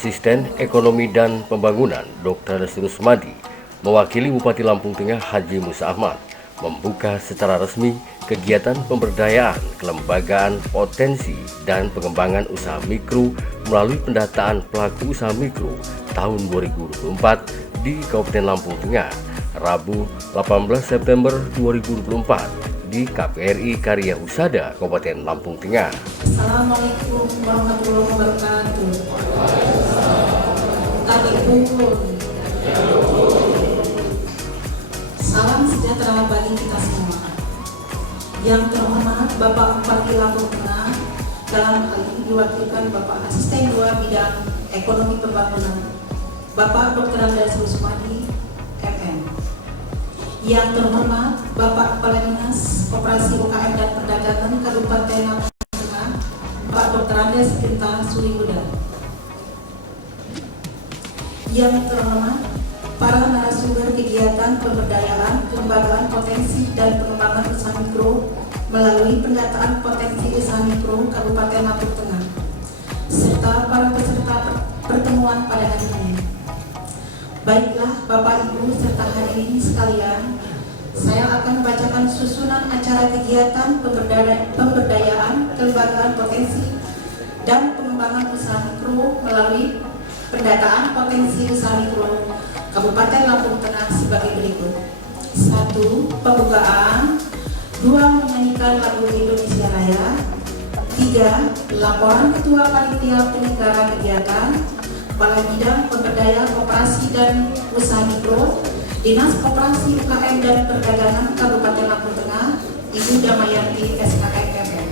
Asisten Ekonomi dan Pembangunan Dr. Rusmadi mewakili Bupati Lampung Tengah Haji Musa Ahmad membuka secara resmi kegiatan pemberdayaan kelembagaan potensi dan pengembangan usaha mikro melalui pendataan pelaku usaha mikro tahun 2024 di Kabupaten Lampung Tengah, Rabu 18 September 2024 di KPRI Karya Husada Kabupaten Lampung Tengah. Assalamualaikum warahmatullahi wabarakatuh. Kami kumpul. Salam sejahtera bagi kita semua. Yang terhormat Bapak Bupati Lampung Tengah, dalam hal ini diwakilkan Bapak Asisten 2 Bidang Ekonomi Pembangunan, Bapak Dr. Rusmadi, MM. Yang terhormat Bapak Kepala Dinas Koperasi UKM dan Perdagangan Kabupaten Lampung Tengah, Pak Dr. Andes Genta Sulihuda. Yang terhormat para narasumber kegiatan pemberdayaan kelembagaan potensi dan pengembangan usaha mikro melalui pendataan potensi usaha mikro Kabupaten Lampung Tengah, serta para peserta pertemuan pada hari ini. Baiklah Bapak Ibu serta hadirin sekalian, saya akan bacakan susunan acara kegiatan pemberdayaan kelembagaan potensi dan pengembangan usaha mikro melalui pendataan potensi usaha mikro Kabupaten Lampung Tengah sebagai berikut. 1. Pembukaan. 2. Menyanyikan lagu Indonesia Raya. 3. Laporan Ketua Panitia Penyelenggara Kegiatan Kepala Bidang Pemberdayaan Koperasi dan Usaha Mikro Dinas Koperasi UKM dan Perdagangan Kabupaten Lampung Tengah, Ibu Damayanti SKMM.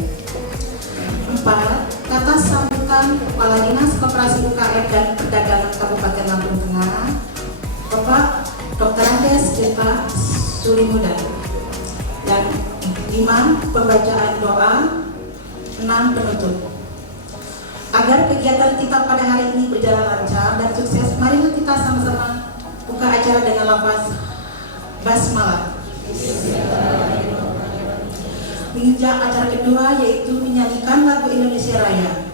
4. Kata sambutan Kepala Dinas Koperasi UKM dan Perdagangan Kabupaten Lampung Tengah, Bapak Dr. Andes Genta Sulihuda. Dan 5. Pembacaan doa. 6. Penutup. Agar kegiatan kita pada hari ini berjalan lancar dan sukses, mari kita sama-sama buka acara dengan lafaz basmalah. Menginjak acara kedua, yaitu menyanyikan lagu Indonesia Raya.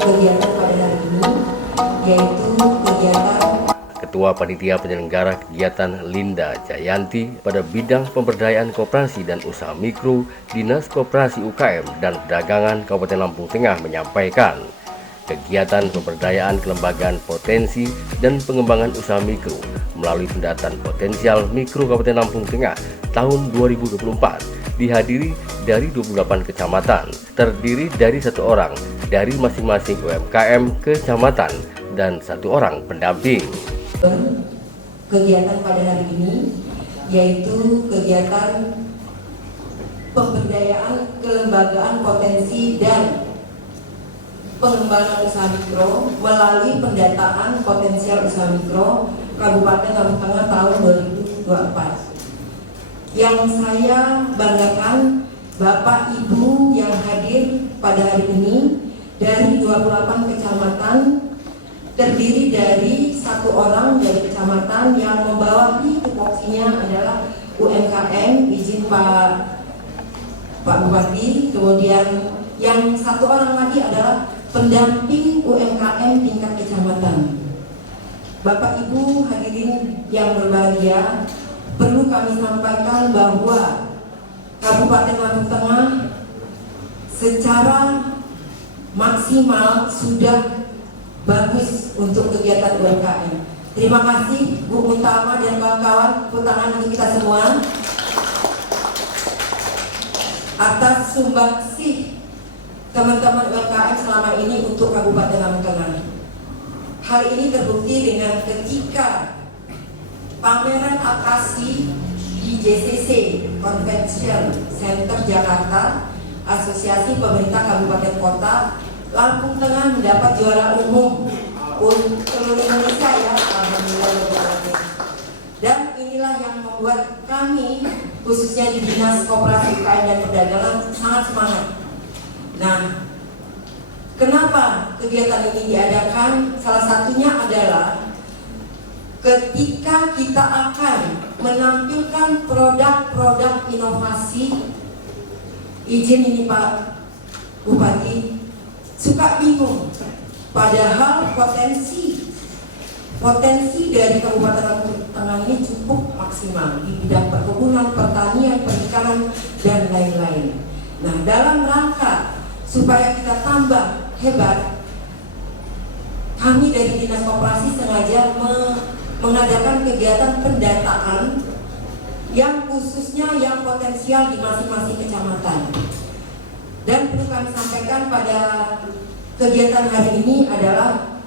Kegiatan pada hari ini yaitu kegiatan Ketua Panitia Penyelenggara Kegiatan Linda Jayanti pada bidang pemberdayaan koperasi dan usaha mikro Dinas Koperasi UKM dan Perdagangan Kabupaten Lampung Tengah menyampaikan kegiatan pemberdayaan kelembagaan potensi dan pengembangan usaha mikro melalui pendataan potensial mikro Kabupaten Lampung Tengah tahun 2024 dihadiri dari 28 kecamatan, terdiri dari 1 orang dari masing-masing UMKM kecamatan dan 1 orang pendamping. Kegiatan pada hari ini yaitu kegiatan pemberdayaan kelembagaan potensi dan pengembangan usaha mikro melalui pendataan potensial usaha mikro Kabupaten Lampung Tengah tahun 2024. Yang saya banggakan Bapak Ibu yang hadir pada hari ini dari 28 kecamatan, terdiri dari 1 orang dari kecamatan yang membawahi tupoksinya adalah UMKM, izin Pak Bupati. Kemudian yang 1 orang lagi adalah pendamping UMKM tingkat kecamatan. Bapak Ibu hadirin yang berbahagia, perlu kami sampaikan bahwa Kabupaten Lampung Tengah secara maksimal sudah bagus untuk kegiatan UMKM. Terima kasih Bu Utama dan kawan-kawan, tepuk tangan untuk kita semua atas sumbangsih teman-teman UMKM selama ini untuk Kabupaten Lampung Tengah. Hal ini terbukti dengan ketika pameran Akasi di JCC Convention Center Jakarta, Asosiasi Pemerintah Kabupaten Kota, Lampung Tengah mendapat juara umum untuk seluruh Indonesia ya, alhamdulillah. Dan inilah yang membuat kami khususnya di Dinas Koperasi UKM dan Perdagangan sangat semangat. Nah, kenapa kegiatan ini diadakan? Salah satunya adalah ketika kita akan menampilkan produk-produk inovasi, izin ini Pak Bupati, suka bingung. Padahal potensi dari Kabupaten Lampung Tengah ini cukup maksimal di bidang perkebunan, pertanian, perikanan, dan lain-lain. Nah, dalam rangka supaya kita tambah hebat, kami dari Dinas Koperasi sengaja mengadakan kegiatan pendataan yang khususnya yang potensial di masing-masing kecamatan. Dan perlu kami sampaikan pada kegiatan hari ini adalah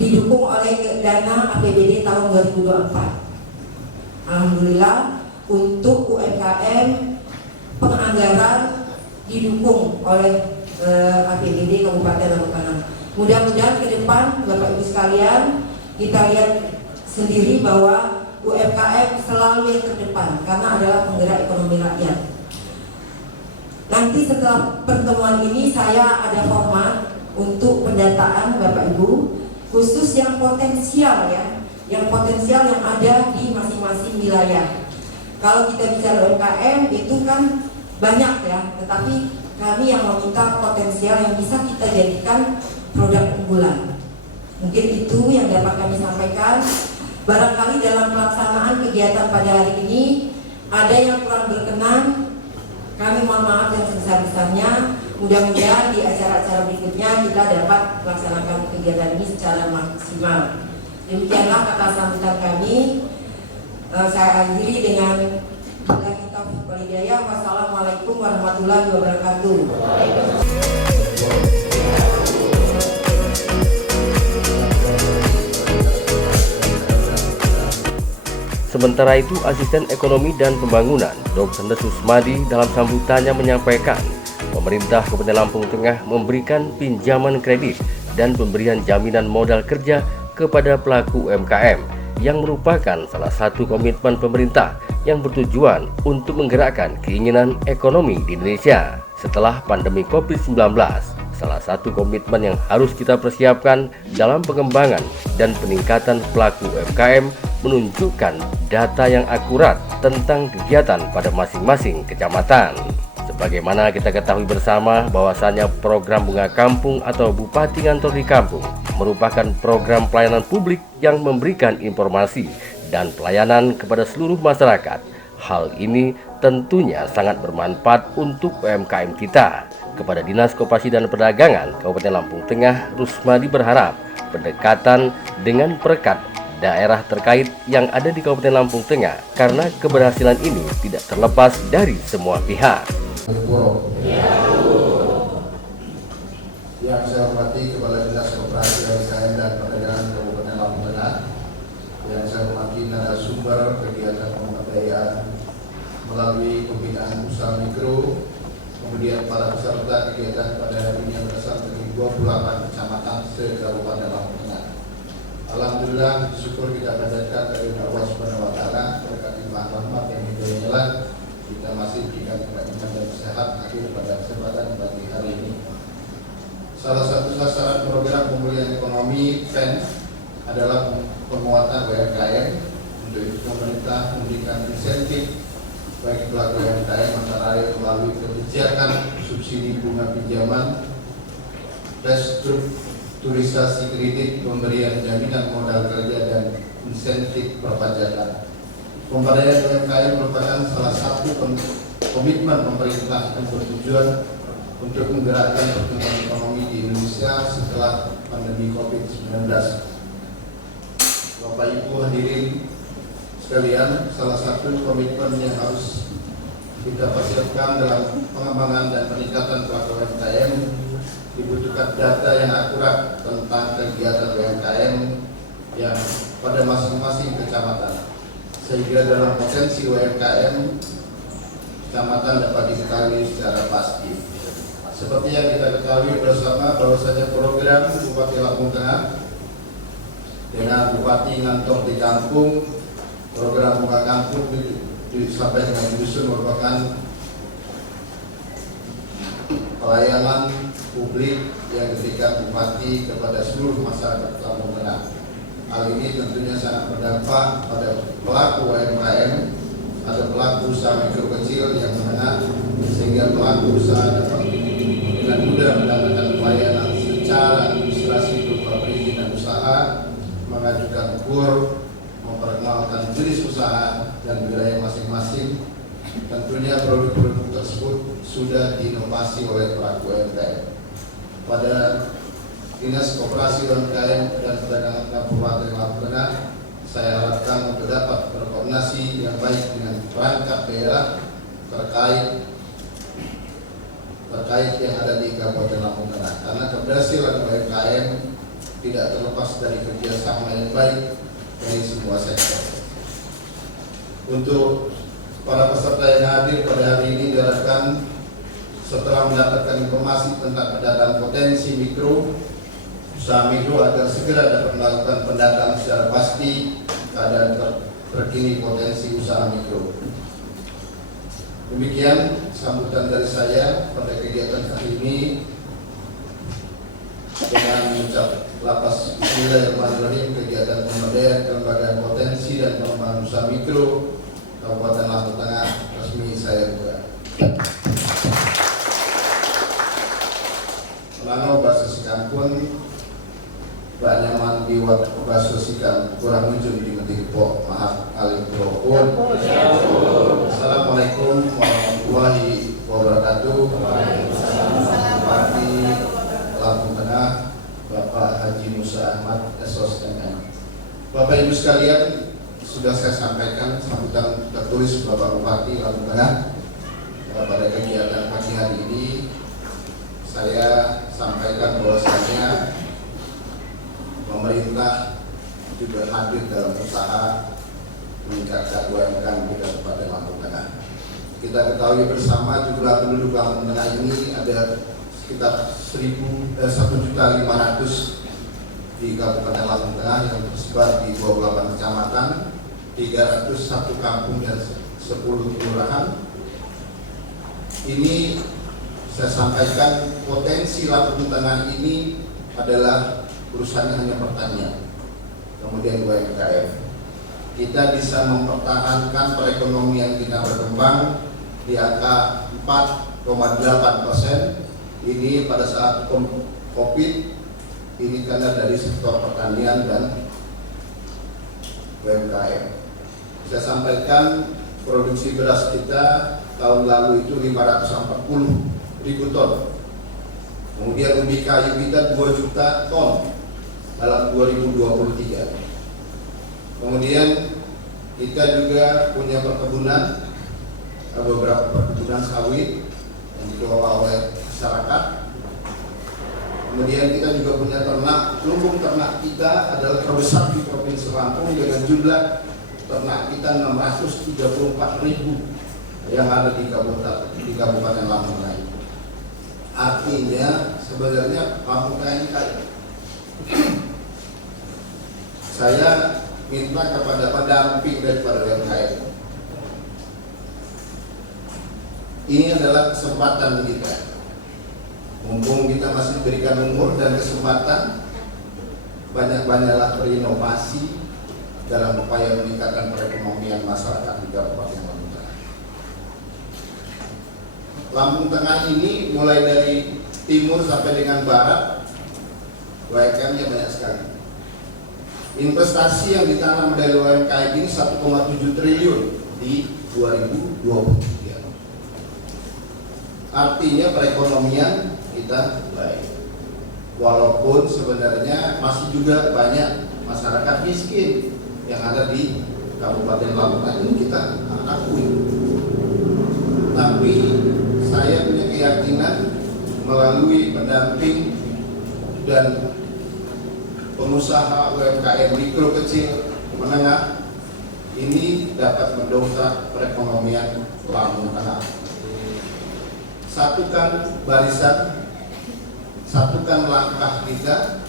didukung oleh dana APBD tahun 2024. Alhamdulillah untuk UMKM penganggaran didukung oleh APBD Kabupaten Lampung Tengah. Mudah-mudahan ke depan Bapak Ibu sekalian kita lihat sendiri bahwa UMKM selalu yang terdepan karena adalah penggerak ekonomi rakyat. Nanti setelah pertemuan ini saya ada format untuk pendataan Bapak Ibu khusus yang potensial ya, yang potensial yang ada di masing-masing wilayah. Kalau kita bicara UMKM itu kan banyak ya, tetapi kami yang meminta potensial yang bisa kita jadikan produk unggulan. Mungkin itu yang dapat kami sampaikan. Barangkali dalam pelaksanaan kegiatan pada hari ini ada yang kurang berkenan, kami mohon maaf yang sebesar-besarnya. Mudah-mudahan di acara-acara berikutnya kita dapat melaksanakan kegiatan ini secara maksimal. Demikianlah kata sambutan kami. Saya akhiri dengan billahi taufiq wal hidayah. Wassalamualaikum warahmatullahi wabarakatuh. Sementara itu, Asisten Ekonomi dan Pembangunan Dr. Susmadi dalam sambutannya menyampaikan pemerintah Kabupaten Lampung Tengah memberikan pinjaman kredit dan pemberian jaminan modal kerja kepada pelaku UMKM yang merupakan salah satu komitmen pemerintah yang bertujuan untuk menggerakkan keinginan ekonomi di Indonesia setelah pandemi COVID-19. Salah satu komitmen yang harus kita persiapkan dalam pengembangan dan peningkatan pelaku UMKM menunjukkan data yang akurat tentang kegiatan pada masing-masing kecamatan. Sebagaimana kita ketahui bersama bahwasannya program Bunga Kampung atau Bupati Ngantor di Kampung merupakan program pelayanan publik yang memberikan informasi dan pelayanan kepada seluruh masyarakat. Hal ini tentunya sangat bermanfaat untuk UMKM kita. Kepada Dinas Koperasi dan Perdagangan Kabupaten Lampung Tengah, Rusmadi berharap pendekatan dengan perekat daerah terkait yang ada di Kabupaten Lampung Tengah karena keberhasilan ini tidak terlepas dari semua pihak. Yang saya hormati Kepala Dinas Koperasi dan Perdagangan Kabupaten Lampung Tengah, yang saya hormati narasumber kegiatan pemberdayaan melalui pembinaan usaha mikro, kemudian para peserta kegiatan pada hari ini yang berasal dari 28 kecamatan se-Kabupaten Lampung Tengah. Alhamdulillah, syukur kita panjatkan dari Allah Subhanahu wa taala berkat limpah rahmat dan hidayah kita masih diberikan kenikmatan dan sehat akhir pada kesempatan pagi hari ini. Salah satu sasaran program pemulihan ekonomi PEN adalah penguatan UMKM. Untuk itu pemerintah memberikan insentif bagi pelaku UMKM antara lain melalui kebijakan subsidi bunga pinjaman, restrukturisasi kredit, pemberian jaminan modal kerja dan insentif perpajakan. Pemberdayaan UMKM merupakan salah satu komitmen pemerintah yang bertujuan untuk menggerakkan pertumbuhan ekonomi di Indonesia setelah pandemi COVID-19. Bapak Ibu hadirin sekalian, salah satu komitmen yang harus kita persiapkan dalam pengembangan dan peningkatan pelaku UMKM dibutuhkan data yang akurat tentang kegiatan UMKM yang pada masing-masing kecamatan, sehingga dalam potensi UMKM kecamatan dapat diketahui secara pasti. Seperti yang kita ketahui bersama bahwasanya program Bupati Lampung Tengah dengan Bupati Ngantor di Kampung, program Buka Kampung sampai dengan dusun merupakan pelayanan publik yang diberikan Bupati kepada seluruh masyarakat Lampung Tengah. Hal ini tentunya sangat berdampak pada pelaku UMKM atau pelaku usaha mikro kecil yang menengah, sehingga pelaku usaha dapat dengan mudah mendapatkan pelayanan secara administrasi berupa perizinan usaha, mengajukan KUR, memperkenalkan jenis usaha dan wilayah masing-masing. Tentunya produk-produk tersebut sudah diinovasi oleh pelaku UMKM. Pada Dinas Koperasi UMKM dan Perdagangan Kabupaten Lampung Tengah, saya harapkan untuk dapat berkoordinasi yang baik dengan perangkat daerah terkait yang ada di Kabupaten Lampung Tengah, karena keberhasilan UMKM tidak terlepas dari kerjasama yang baik dari semua sektor. Untuk para peserta yang hadir pada hari ini diharapkan setelah mendapatkan informasi tentang pendataan potensi mikro usaha mikro agar segera dapat melakukan pendataan secara pasti keadaan terkini potensi usaha mikro. Demikian sambutan dari saya pada kegiatan kali ini dengan mengucap lapas Bismillahirrahmanirrahim. Kegiatan pemberdayaan kelembagaan potensi dan pengembangan usaha mikro Kabupaten Lampung Tengah resmi saya buka. Melano bahasa Sikampun Banyaman diwat bahasa Sikam kurang ujung di Mentirpo maaf alim pun. Assalamualaikum warahmatullahi wabarakatuh. Bupati Lampung Tengah Bapak Haji Musa Ahmad SOS-MM. Bapak Ibu sekalian, sudah saya sampaikan sambutan tertulis Bapak Bupati Lampung Tengah pada kegiatan pagi hari ini. Saya sampaikan bahwasanya pemerintah juga hadir dalam usaha meningkatkan UMKM di Kabupaten Lampung Tengah. Kita ketahui bersama jumlah penduduk Lampung Tengah ini ada sekitar 1.500.000 di Kabupaten Lampung Tengah yang tersebar di 28 kecamatan, 301 kampung dan 10 kelurahan. Ini saya sampaikan potensi Lampung Tengah ini adalah urusannya hanya pertanian, kemudian UMKM. Kita bisa mempertahankan perekonomian kita berkembang di angka 4,8%. Ini pada saat COVID ini karena dari sektor pertanian dan UMKM. Saya sampaikan produksi beras kita tahun lalu itu 540.000 ton. Kemudian ubi kayu kita 2 juta ton dalam 2023. Kemudian kita juga punya perkebunan, beberapa perkebunan sawit yang dikelola oleh masyarakat. Kemudian kita juga punya ternak, lumbung ternak kita adalah terbesar di Provinsi Lampung dengan jumlah ternak kita 634.000 yang ada di Kabupaten Lampung Tengah. Artinya sebenarnya Lampung Tengah ini kaya. saya minta kepada pendamping daripada UMKM. Ini adalah kesempatan kita. Mumpung kita masih diberikan umur dan kesempatan, banyak-banyaklah berinovasi dalam upaya meningkatkan perekonomian masyarakat di Kabupaten Lampung Tengah. Lampung Tengah ini mulai dari timur sampai dengan barat, UMKM-nya banyak sekali. Investasi yang ditanam dari UMKM ini 1,7 triliun di 2023. Artinya perekonomian kita baik. Walaupun sebenarnya masih juga banyak masyarakat miskin yang ada di Kabupaten Lampung Tengah ini, kita akui. Tapi saya punya keyakinan melalui pendamping dan pengusaha UMKM mikro kecil menengah ini dapat mendongkrak perekonomian Lampung Tengah. Satukan barisan, satukan langkah kita,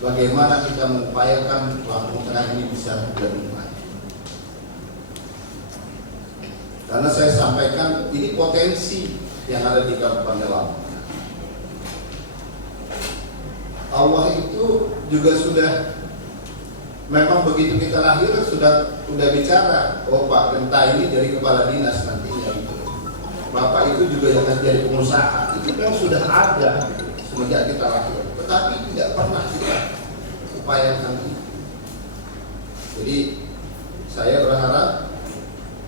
bagaimana kita mengupayakan Lampung Tengah ini bisa lebih baik. Karena saya sampaikan ini potensi yang ada di Kabupaten Lampung. Allah itu juga sudah, memang begitu kita lahir sudah bicara, oh Pak Genta ini dari kepala dinas nantinya itu. Bapak itu juga akan jadi pengusaha. Itu memang sudah ada semenjak kita lahir, tetapi tidak pernah kita upayakan itu. Jadi saya berharap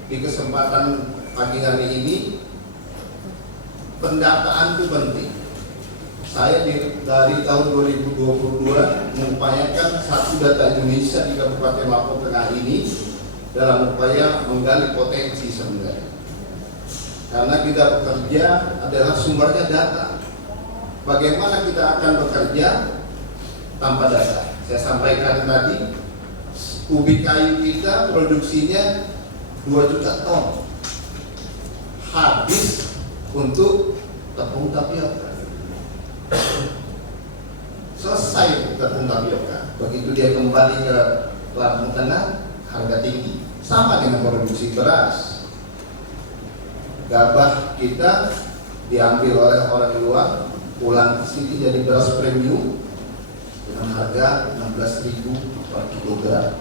di kesempatan pagi hari ini pendataan itu penting. Saya dari tahun 2022 mengupayakan satu data Indonesia di Kabupaten Lampung Tengah ini dalam upaya menggali potensi sebenarnya. Karena kita bekerja adalah sumbernya data. Bagaimana kita akan bekerja tanpa data? Saya sampaikan tadi, ubi kayu kita produksinya 2 juta ton. Habis untuk tepung tapioka. Selesai tepung tapioka. Begitu dia kembali ke Lampung Tengah, harga tinggi. Sama dengan produksi beras. Gabah kita diambil oleh orang luar, pulang ke sini jadi beras premium dengan harga 16.000 per kilogram.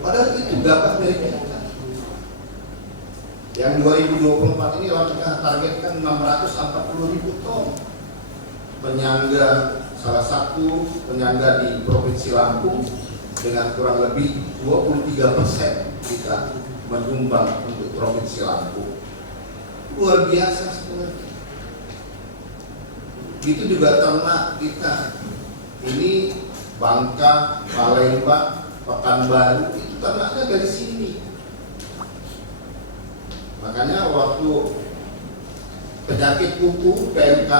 Padahal itu gabah dari kita. Yang 2024 ini Lampung Tengah targetkan 640.000 ton. Penyangga, salah satu penyangga di Provinsi Lampung dengan kurang lebih 23% kita menyumbang untuk Provinsi Lampung. Luar biasa sebenarnya. Itu juga ternak kita. Ini Bangka, Palembang, Pekanbaru itu ternaknya dari sini. Makanya waktu penyakit kuku PMK,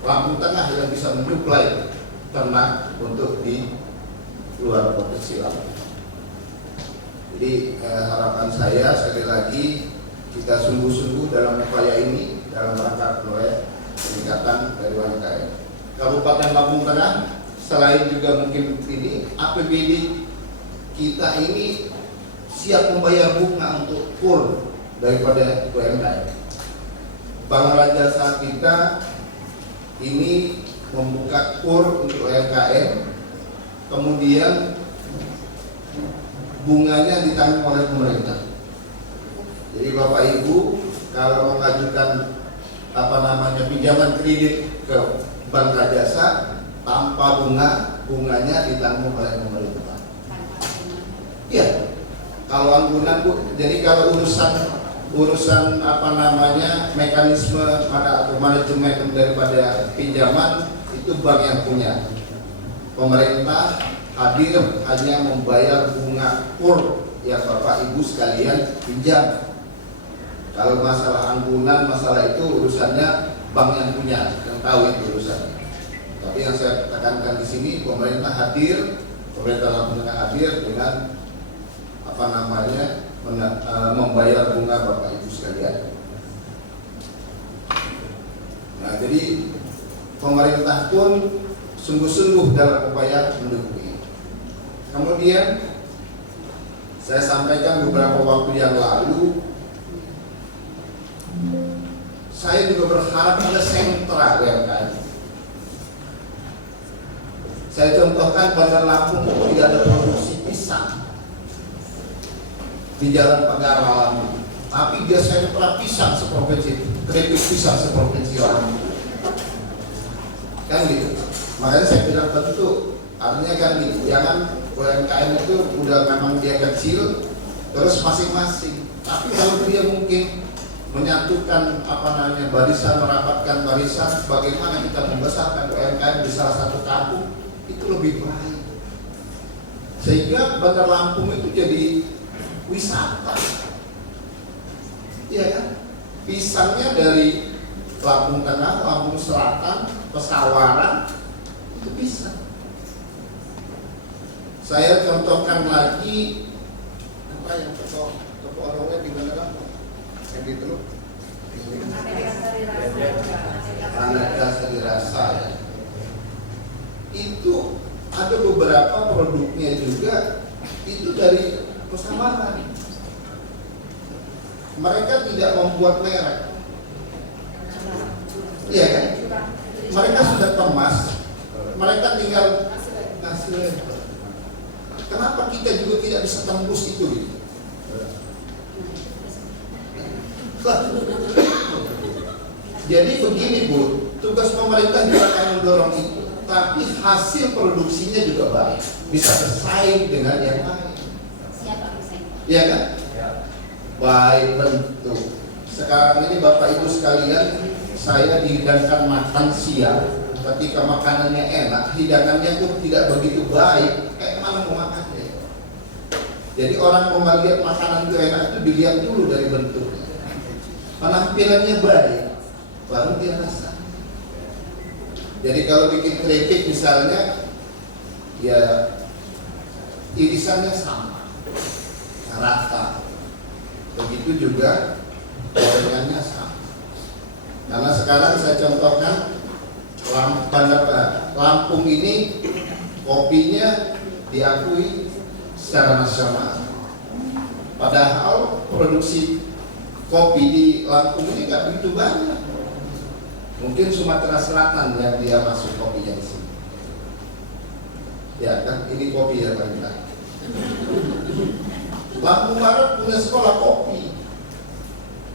Lampung Tengah yang bisa menyuplai ternak untuk di luar Provinsi Lampung. Jadi harapan saya sekali lagi kita sungguh-sungguh dalam upaya ini dalam rangka peningkatan dari UMKM. Kabupaten Lampung Tengah selain juga mungkin ini APBD kita ini siap membayar bunga untuk kur daripada UMKM. Bank Rajasa kita ini membuka kur untuk UMKM, kemudian bunganya ditanggung oleh pemerintah. Jadi Bapak Ibu kalau mengajukan pinjaman kredit ke Bank Rajasa tanpa bunganya ditanggung oleh pemerintah. Iya. Kalau ampunan Bu, jadi kalau urusan mekanisme atau manajemen daripada pinjaman itu bank yang punya. Pemerintah hadir hanya membayar bunga kur yang Bapak Ibu sekalian pinjam. Kalau masalah ampunan, masalah itu urusannya bank yang punya, yang tahu itu urusannya. Tapi yang saya tekankan di sini, pemerintah hadir, pemerintah Lampung Tengah hadir dengan membayar bunga Bapak Ibu sekalian. Nah, jadi pemerintah pun sungguh-sungguh dalam upaya mendukung ini. Kemudian saya sampaikan beberapa waktu yang lalu, saya juga berharap ada sentra UMKM. Saya contohkan Bandar Lampung tidak ada produksi pisang di Jalan Pagar Lampung, tapi dia sentra pisang seprovinsi, keripik pisang seprovinsi Lampung. Kan gitu. Makanya saya bilang tentu, artinya kan gitu, jangan UMKM itu udah memang dia kecil terus masing-masing. Tapi kalau dia mungkin menyatukan barisan, merapatkan barisan, bagaimana kita membesarkan UMKM di salah satu kampung, itu lebih baik. Sehingga Bandar Lampung itu jadi wisata. Iya kan? Pisangnya dari Lampung Tengah, Lampung Selatan, Pesawaran, itu pisang. Saya contohkan lagi apa yang toko orangnya di mana kan? Yang di Teluk Aneka Sari Rasa ya. Itu ada beberapa produknya juga itu dari Pesawaran. Mereka tidak membuat merek. Iya kan? Mereka sudah kemas. Mereka tinggal kasih label. Kenapa kita juga tidak bisa tembus itu? Jadi begini Bu, tugas pemerintah juga akan mendorong itu, tapi hasil produksinya juga baik, bisa bersaing dengan yang lain. Iya kan? Baik bentuk. Sekarang ini Bapak Ibu sekalian, saya dihidangkan makan siang. Ketika makanannya enak, hidangannya pun tidak begitu baik, kayak mana mau makannya. Jadi orang mau melihat makanan itu enak itu dilihat dulu dari bentuknya. Penampilannya baik, baru dia rasa. Jadi kalau bikin keripik misalnya, ya irisannya sama, rata. Begitu juga gorengannya sama. Karena sekarang saya contohkan Lampung ini kopinya diakui secara nasional. Padahal produksi kopi di Lampung ini nggak begitu banyak. Mungkin Sumatera Selatan yang dia masuk kopinya di sini. Ya kan, ini kopi ya Pak. Lampung Barat punya sekolah kopi.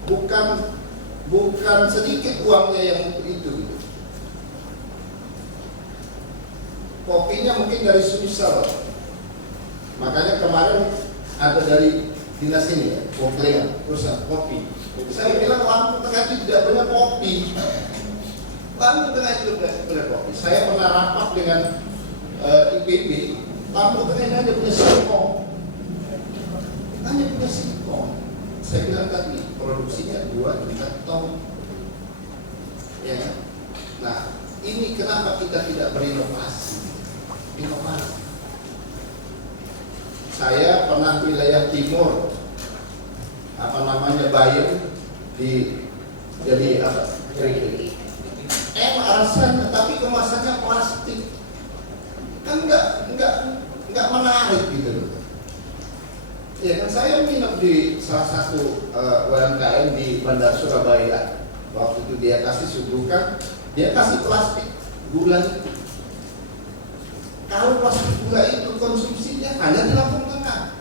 Bukan sedikit uangnya yang untuk itu. Kopinya mungkin dari Sumsel. Makanya kemarin ada dari dinas ini ya, perusahaan kopi. Saya bilang Lampung Tengah itu tidak punya kopi. Lampung Tengah itu punya kopi. Saya pernah rapat dengan IPB. Lampung Tengah ini hanya punya singkong. Hanya punya singkong. Saya bilang tadi produksinya 2 juta ton. Ya. Nah, ini kenapa kita tidak berinovasi? Inovasi. Saya pernah wilayah timur, Bayern jadi keripik. Rasanya, tapi kemasannya plastik. Kan enggak menarik gitu loh. Ya kan saya minum di salah satu UMKM di Bandar Surabaya. Waktu itu dia kasih suguhkan, dia kasih plastik gula. Kalau plastik gula itu konsumsinya hanya di Lampung Tengah,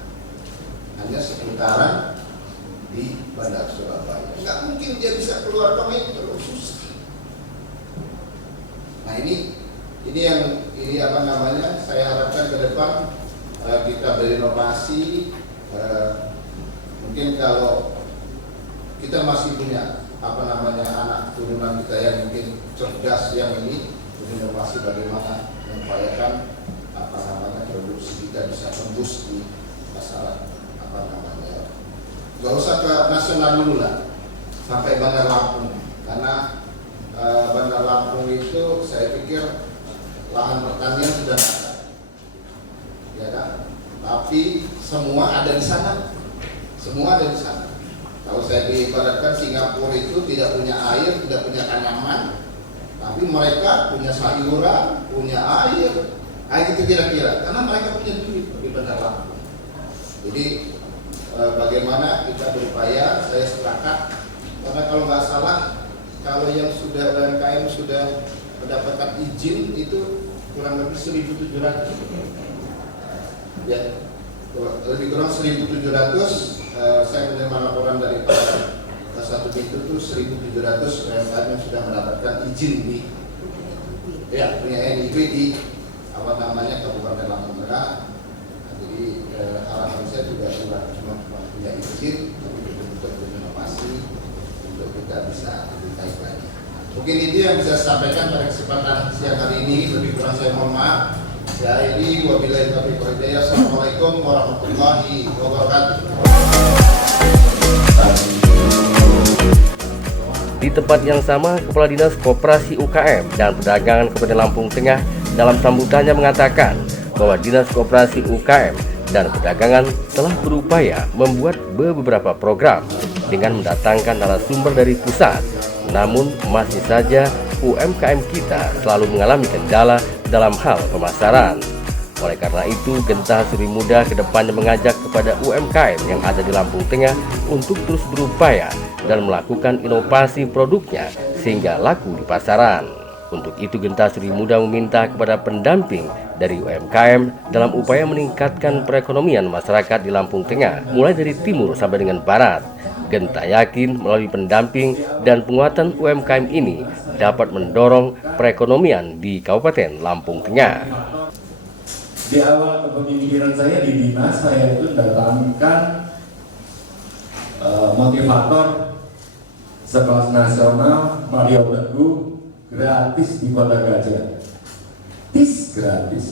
hanya seputaran di Bandar Surabaya. Nggak mungkin dia bisa keluar ke metro, susah. Nah ini saya harapkan ke depan kita berinovasi. Mungkin kalau kita masih punya anak turunan kita yang mungkin cerdas yang ini berinovasi bagaimana mengupayakan produksi kita bisa tembus di masalah nggak usah ke nasional dulu lah, sampai Bandar Lampung, karena Bandar Lampung itu saya pikir lahan pertanian sudah ada, ya kan? Tapi semua ada di sana, Kalau saya diibaratkan Singapura itu tidak punya air, tidak punya tanaman, tapi mereka punya sayuran, punya air, Itu kira-kira, karena mereka punya duit di Bandar Lampung. Jadi bagaimana kita berupaya, saya sepakat, karena kalau nggak salah, kalau yang sudah UMKM sudah mendapatkan izin itu kurang lebih 1.700, ya, lebih kurang 1.700. Saya menerima laporan dari satu pintu itu 1.700 UMKM yang sudah mendapatkan izin di, ya, punya NIB di Kabupaten Lampung Tengah. Jadi harapan saya juga cuma punya izin, tapi betul-betul berinovasi untuk kita bisa lebih baik lagi. Mungkin itu yang bisa saya sampaikan pada kesempatan siang hari ini. Lebih kurang saya mohon maaf. Saya ini wabillahi taufiq wal hidayah. Assalamualaikum warahmatullahi wabarakatuh. Di tempat yang sama, Kepala Dinas Koperasi UKM dan Perdagangan Kabupaten Lampung Tengah dalam sambutannya mengatakan bahwa Dinas Koperasi UKM dan Perdagangan telah berupaya membuat beberapa program dengan mendatangkan narasumber dari pusat. Namun masih saja UMKM kita selalu mengalami kendala dalam hal pemasaran. Oleh karena itu, Genta Suri Muda kedepannya mengajak kepada UMKM yang ada di Lampung Tengah untuk terus berupaya dan melakukan inovasi produknya sehingga laku di pasaran. Untuk itu, Genta Suri Muda meminta kepada pendamping dari UMKM dalam upaya meningkatkan perekonomian masyarakat di Lampung Tengah, mulai dari timur sampai dengan barat. Genta yakin melalui pendamping dan penguatan UMKM ini dapat mendorong perekonomian di Kabupaten Lampung Tengah. Di awal kepemimpinan saya di dinas, saya itu datangkan motivator sekelas nasional Mario Teguh gratis di Kota Gajah, gratis.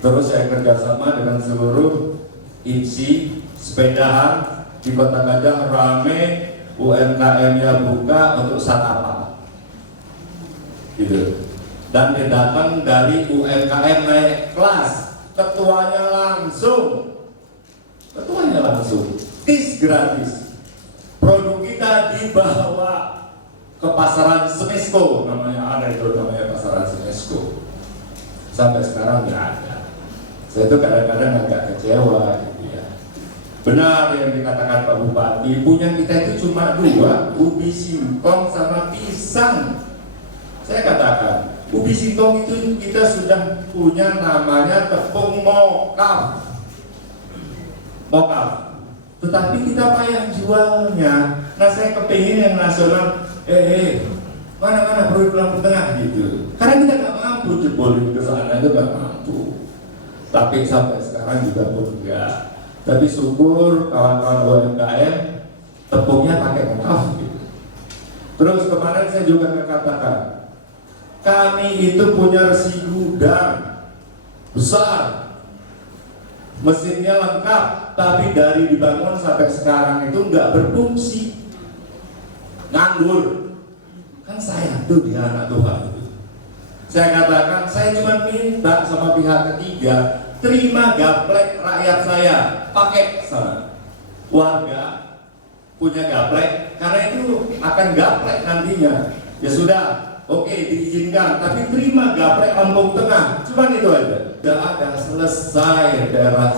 Terus saya kerjasama dengan seluruh IPSI sepedahan di Kota Gajah, rame, UMKM-nya buka untuk sarapan, gitu. Dan dia datang dari UMKM naik kelas, ketuanya langsung, gratis. Produk kita dibawa ke pasaran Semesko, namanya pasaran Semesko. Sampai sekarang nggak ada. Saya itu kadang-kadang agak kecewa, gitu ya. Benar yang dikatakan Pak Bupati, punya kita itu cuma 2, ubi singkong sama pisang. Saya katakan, ubi singkong itu kita sudah punya namanya tepung mokaf. Tetapi kita payah jualnya. Nah, saya kepingin yang nasional, mana produk Lampung Tengah gitu. Karena kita nggak mampu jebolin ke sana, itu nggak mampu. Tapi sampai sekarang juga pun enggak. Tapi syukur kawan-kawan UMKM tepungnya pakai mokaf gitu. Terus kemarin saya juga katakan, kami itu punya resi gudang besar, mesinnya lengkap, tapi dari dibangun sampai sekarang itu nggak berfungsi, nganggur. Kan saya tuh di anak Tuhan itu. Saya katakan, saya cuma minta sama pihak ketiga, terima gaplek rakyat saya, pakai sana. Warga punya gaplek, karena itu akan gaplek nantinya. Ya sudah, oke, diizinkan, tapi terima gaplek Lampung Tengah, cuma itu aja. Tidak ada selesai daerah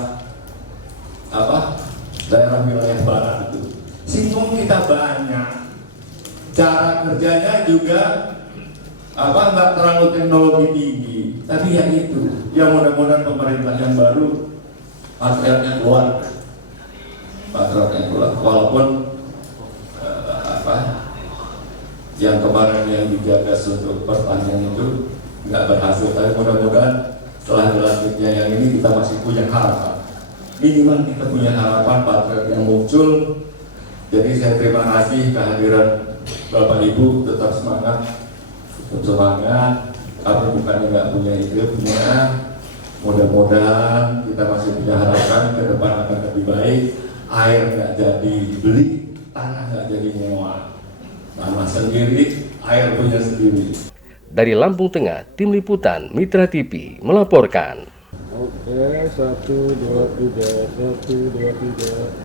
wilayah barat itu. Singkong kita banyak, cara kerjanya juga nggak terlalu teknologi tinggi, tapi yang itu, yang mudah-mudahan pemerintah yang baru patriotnya keluar, walaupun yang kemarin yang digagas untuk pertanian itu nggak berhasil, tapi mudah-mudahan setelah berlanjutnya yang ini kita masih punya harapan. Minimal kita punya harapan patriot yang muncul. Jadi saya terima kasih kehadiran Bapak Ibu, tetap semangat. Kami bukannya nggak punya ide, punya. Mudah-mudahan kita masih punya harapan ke depan akan lebih baik. Air nggak jadi beli, tanah nggak jadi nyewa. Tanah sendiri, air punya sendiri. Dari Lampung Tengah, Tim Liputan Mitra TV melaporkan. Oke, 1, 2, 3, 1, 2, 3.